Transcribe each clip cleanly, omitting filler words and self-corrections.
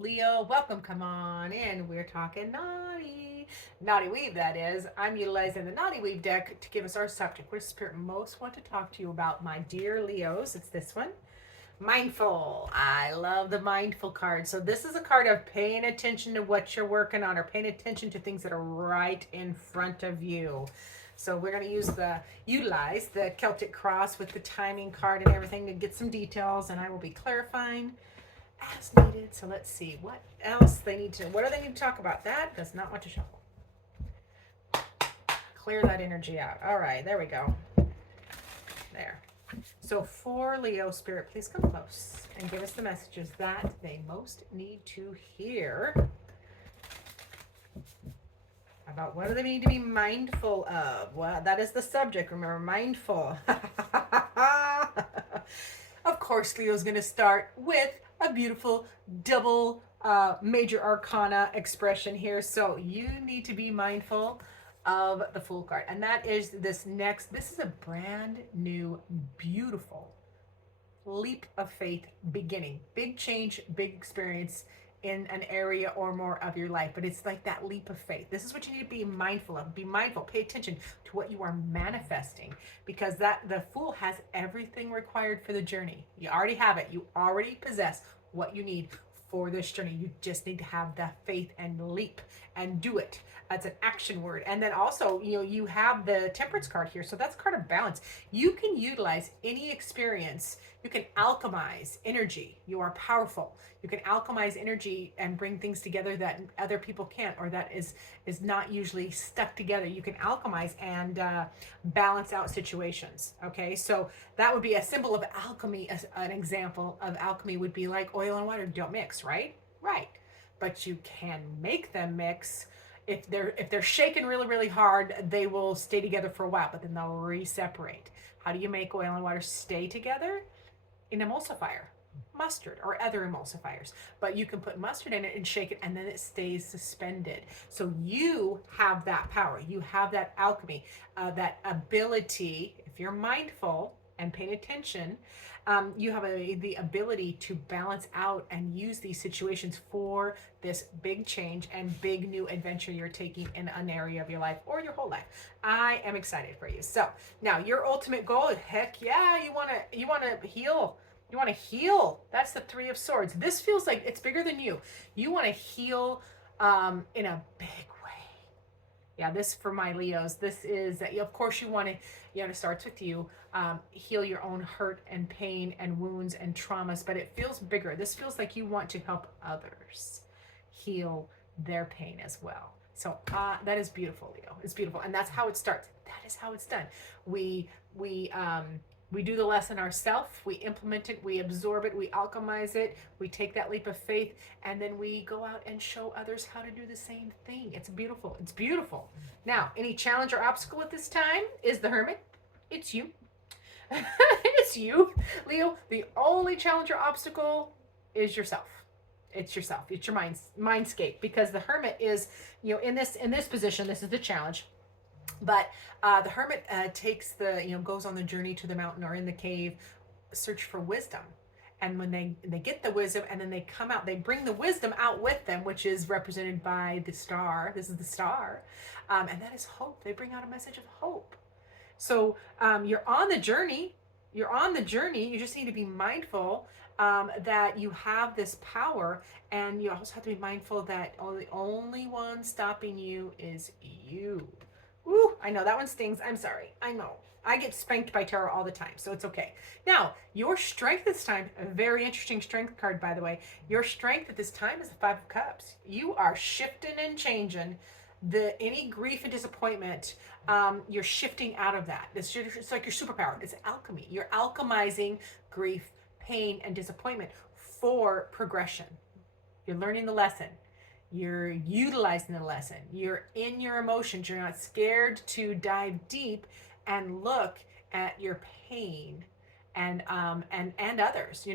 Leo. Welcome. Come on in. We're talking naughty weave, that is. I'm utilizing the naughty weave deck to give us our subject. What does Spirit most want to talk to you about, my dear Leos? It's this one. Mindful. I love the mindful card. So this is a card of paying attention to what you're working on or paying attention to things that are right in front of you. So we're going to utilize the Celtic cross with the timing card and everything to get some details, and I will be clarifying as needed. So let's see what else what do they need to talk about? That does not want to shuffle. Clear that energy out. All right, there we go. There. So for Leo, Spirit, please come close and give us the messages that they most need to hear about what do they need to be mindful of. Well, that is the subject. Remember, mindful. Of course, Leo's going to start with a beautiful double major arcana expression here. So you need to be mindful of the Fool card. And that is this is a brand new, beautiful leap of faith beginning. Big change, big experience in an area or more of your life, but it's like that leap of faith. This is what you need to be mindful of. Be mindful, pay attention to what you are manifesting, because that the Fool has everything required for the journey. You already have it. You already possess what you need for this journey. You just need to have that faith and leap and do it. That's an action word. And then also, you have the Temperance card here. So that's a card of balance. You can utilize any experience. You can alchemize energy. You are powerful. You can alchemize energy and bring things together that other people can't, or that is not usually stuck together. You can alchemize and balance out situations. Okay, so that would be a symbol of alchemy. An example of alchemy would be like oil and water don't mix, right? Right. But you can make them mix. If they're shaken really, really hard, they will stay together for a while, but then they'll re-separate. How do you make oil and water stay together? In emulsifier, mustard or other emulsifiers. But you can put mustard in it and shake it, and then it stays suspended. So you have that power. You have that alchemy, that ability. If you're mindful and paying attention, you have the ability to balance out and use these situations for this big change and big new adventure you're taking in an area of your life or your whole life. I am excited for you. So now your ultimate goal, heck yeah, you want to heal. You want to heal. That's the Three of Swords. This feels like it's bigger than you. You want to heal in a big way. Yeah, this for my Leos. This is, of course, you want to, it starts with you. Heal your own hurt and pain and wounds and traumas, but it feels bigger. This feels like you want to help others heal their pain as well. So that is beautiful, Leo. It's beautiful, and that's how it starts. That is how it's done. We do the lesson ourselves, we implement it, we absorb it, we alchemize it, we take that leap of faith, and then we go out and show others how to do the same thing. It's beautiful. It's beautiful. Now, any challenge or obstacle at this time is the Hermit. It's you. It's you, Leo. The only challenge or obstacle is yourself. It's yourself. It's your mindscape, because the Hermit is, in this position, this is the challenge. But the Hermit takes goes on the journey to the mountain or in the cave, search for wisdom. And when they get the wisdom, and then they come out, they bring the wisdom out with them, which is represented by the star. This is the star. And that is hope. They bring out a message of hope. So you're on the journey. You're on the journey. You just need to be mindful that you have this power, and you also have to be mindful that the only one stopping you is you. Woo, I know that one stings. I'm sorry. I know. I get spanked by tarot all the time, so it's okay. Now, your strength this time, a very interesting strength card, by the way. Your strength at this time is the Five of Cups. You are shifting and changing. Any grief and disappointment, you're shifting out of that. It's like your superpower. It's alchemy. You're alchemizing grief, pain, and disappointment for progression. You're learning the lesson. You're utilizing the lesson. You're in your emotions. You're not scared to dive deep and look at your pain and others.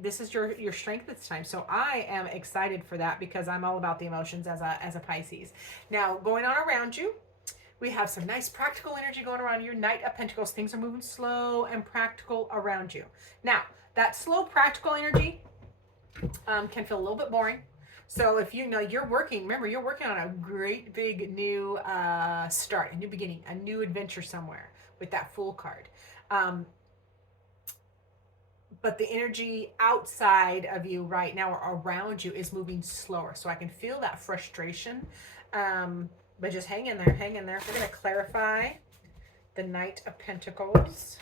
This is your strength this time. So I am excited for that, because I'm all about the emotions as a Pisces. Now, going on around you, we have some nice practical energy going around you. Knight of Pentacles. Things are moving slow and practical around you. Now, that slow practical energy can feel a little bit boring. So if you know you're working, remember you're working on a great big new start, a new beginning, a new adventure somewhere with that Fool card. Um, but the energy outside of you right now or around you is moving slower. So I can feel that frustration. But just hang in there, hang in there. We're going to clarify the Knight of Pentacles.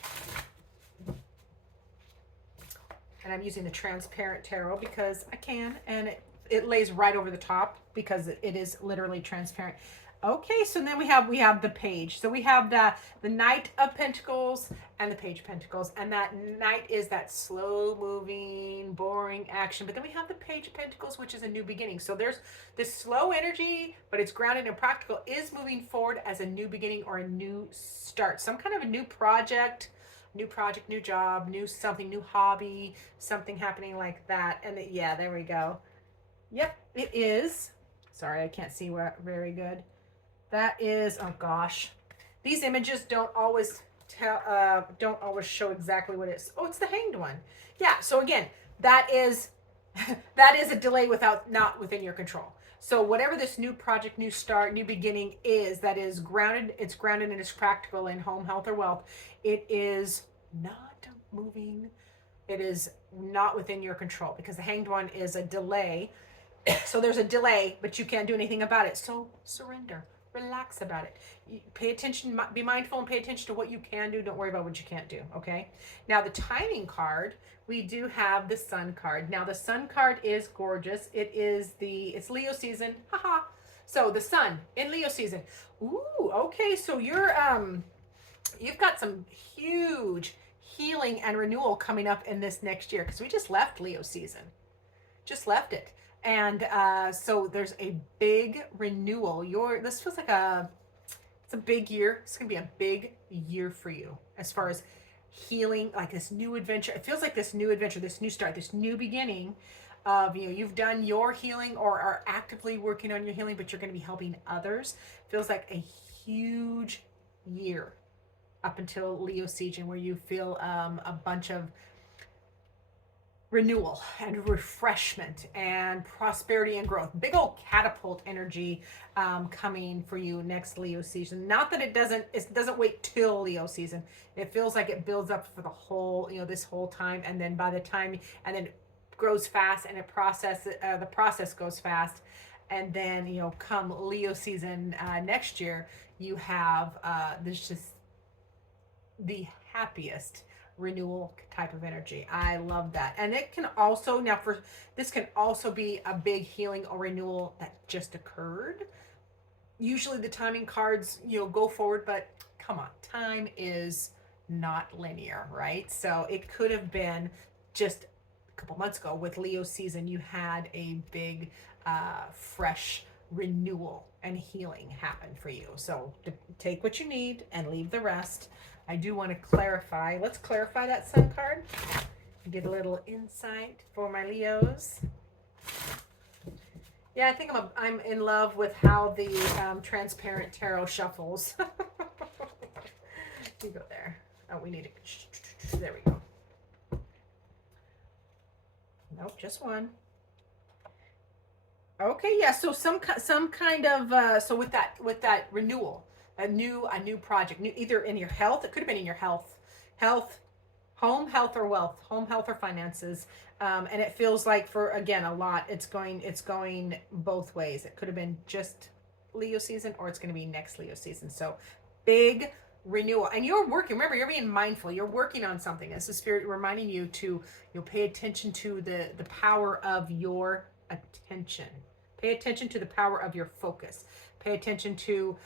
And I'm using the transparent tarot because I can, and it lays right over the top because it is literally transparent. Okay, so then we have the page. So we have the Knight of Pentacles and the Page of Pentacles, and that Knight is that slow moving, boring action. But then we have the Page of Pentacles, which is a new beginning. So there's this slow energy, but it's grounded and practical, is moving forward as a new beginning or a new start, some kind of a new project, new job, new something, new hobby, something happening like that. And yeah, there we go. Yep, it is. Sorry, I can't see very good. That is, oh gosh, these images don't always show exactly what it is. Oh, it's the Hanged one. Yeah. So again, that is that is a delay not within your control. So whatever this new project, new start, new beginning is, that is grounded. It's grounded and it's practical in home, health, or wealth. It is not moving. It is not within your control because the Hanged one is a delay. So there's a delay, but you can't do anything about it. So surrender. Relax about it. Pay attention, be mindful and pay attention to what you can do. Don't worry about what you can't do, okay? Now the timing card, we do have the Sun card. Now the Sun card is gorgeous. It's Leo season. Haha. So the Sun in Leo season. Ooh, okay. So you've got some huge healing and renewal coming up in this next year because we just left Leo season. Just left it. And so there's a big renewal. This feels like it's a big year. It's gonna be a big year for you as far as healing, like this new adventure. It feels like this new adventure, this new start, this new beginning of, you've done your healing or are actively working on your healing, but you're gonna be helping others. Feels like a huge year up until Leo season where you feel a bunch of renewal and refreshment and prosperity and growth. Big old catapult energy coming for you next Leo season. Not that it doesn't wait till Leo season. It feels like it builds up for the whole, this whole time, and then by the time, and then it grows fast, and the process goes fast, and then come Leo season next year, you have this just the happiest renewal type of energy. I love that. And it can also, this can also be a big healing or renewal that just occurred. Usually the timing cards, go forward, but come on, time is not linear, right? So it could have been just a couple months ago with Leo season, you had a big, fresh renewal and healing happen for you. So take what you need and leave the rest. I do want to clarify. Let's clarify that Sun card. Get a little insight for my Leos. Yeah, I think I'm in love with how the transparent tarot shuffles. You go there. Oh, we need to. There we go. Nope, just one. Okay, yeah. So some kind of so with that renewal. A new project, either in your health. It could have been in your health, home health or wealth, home health or finances. And it feels like for, again, a lot, it's going both ways. It could have been just Leo season, or it's going to be next Leo season. So big renewal, and you're working. Remember, you're being mindful. You're working on something. It's the Spirit reminding you to pay attention to the power of your attention. Pay attention to the power of your focus. Pay attention to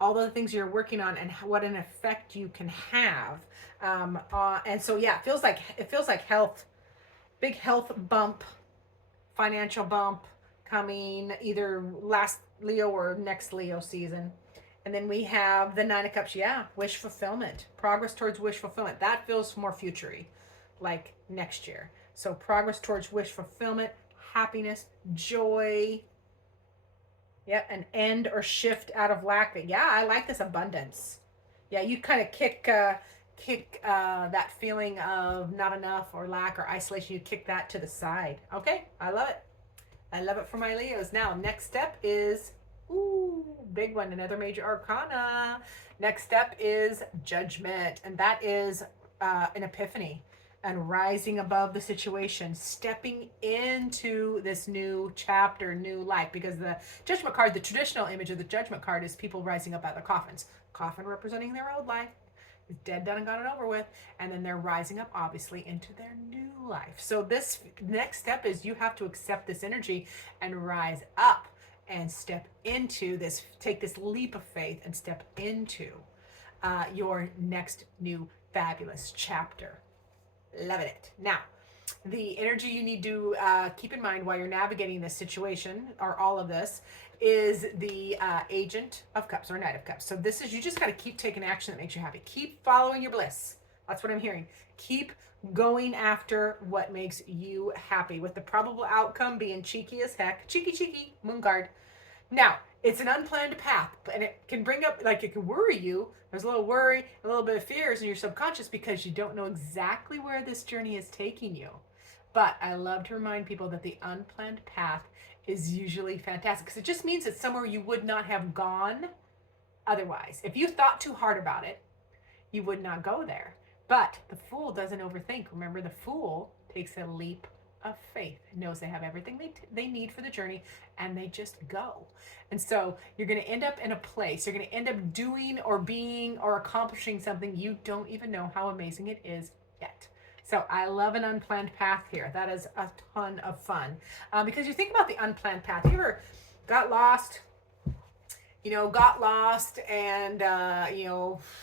all the things you're working on and what an effect you can have. And so, yeah, it feels like health, big health bump, financial bump coming either last Leo or next Leo season. And then we have the Nine of Cups. Yeah, wish fulfillment, progress towards wish fulfillment. That feels more future-y, like next year. So progress towards wish fulfillment, happiness, joy. Yeah, an end or shift out of lack. Yeah, I like this abundance. Yeah, you kind of kick that feeling of not enough or lack or isolation. You kick that to the side. Okay, I love it. I love it for my Leos. Now, next step is, ooh, big one, another major arcana. Next step is judgment, and that is an epiphany and rising above the situation, stepping into this new chapter, new life. Because the judgment card, the traditional image of the judgment card is people rising up out of their coffins. Coffin representing their old life, is dead, done, and gone and over with, and then they're rising up obviously into their new life. So this next step is you have to accept this energy and rise up and step into this, take this leap of faith and step into your next new fabulous chapter. Loving it. Now, the energy you need to keep in mind while you're navigating this situation, or all of this, is the Agent of Cups or Knight of Cups. So this is, you just got to keep taking action that makes you happy. Keep following your bliss. That's what I'm hearing. Keep going after what makes you happy, with the probable outcome being cheeky as heck. Cheeky, cheeky, moon card. Now, it's an unplanned path, and it can bring up, like, it can worry you. There's a little worry, a little bit of fears in your subconscious because you don't know exactly where this journey is taking you. But I love to remind people that the unplanned path is usually fantastic, because it just means it's somewhere you would not have gone otherwise. If you thought too hard about it, you would not go there. But the fool doesn't overthink. Remember, the fool takes a leap of faith, knows they have everything they need for the journey, and they just go. And so you're going to end up in a place, you're going to end up doing or being or accomplishing something you don't even know how amazing it is yet. So I love an unplanned path here. That is a ton of fun. Because you think about the unplanned path. You ever got lost? And,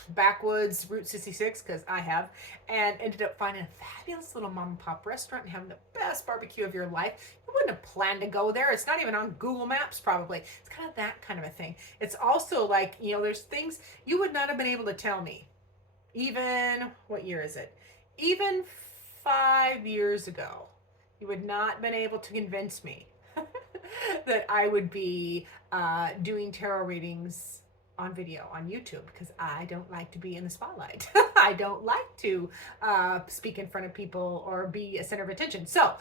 backwoods Route 66, because I have, and ended up finding a fabulous little mom and pop restaurant and having the best barbecue of your life. You wouldn't have planned to go there. It's not even on Google Maps, probably. It's kind of that kind of a thing. It's also like, there's things you would not have been able to tell me. Even, what year is it? Even 5 years ago, you would not have been able to convince me that I would be doing tarot readings on video on YouTube, because I don't like to be in the spotlight. I don't like to speak in front of people or be a center of attention. So,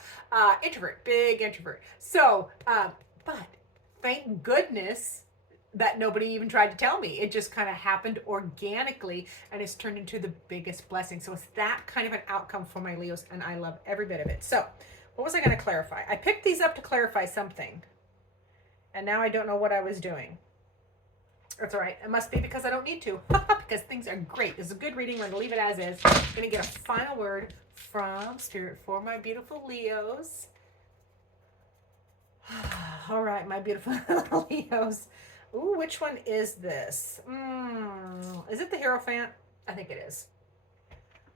introvert, big introvert. So, but thank goodness that nobody even tried to tell me. It just kind of happened organically, and it's turned into the biggest blessing. So it's that kind of an outcome for my Leos, and I love every bit of it. So what was I going to clarify? I picked these up to clarify something, and now I don't know what I was doing. That's all right. It must be because I don't need to, because things are great. This is a good reading. We're going to leave it as is. I'm going to get a final word from Spirit for my beautiful Leos. All right, my beautiful Leos. Ooh, which one is this? Is it the Hierophant? I think it is.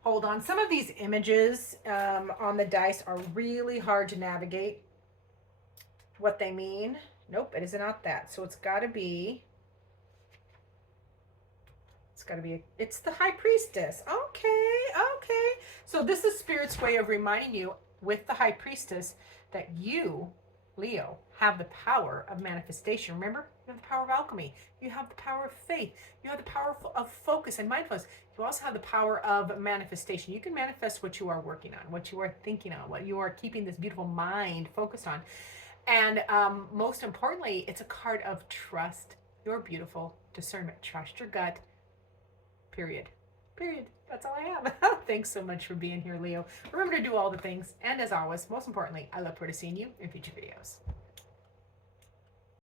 Hold on. Some of these images on the dice are really hard to navigate what they mean. Nope, it is not that. So it's got to be... it's the High Priestess. Okay. So this is Spirit's way of reminding you with the High Priestess that you, Leo, have the power of manifestation. Remember, you have the power of alchemy. You have the power of faith. You have the power of focus and mindfulness. You also have the power of manifestation. You can manifest what you are working on, what you are thinking on, what you are keeping this beautiful mind focused on. And most importantly, it's a card of trust your beautiful discernment. Trust your gut. Period. That's all I have. Thanks so much for being here, Leo. Remember to do all the things. And as always, most importantly, I look forward to seeing you in future videos.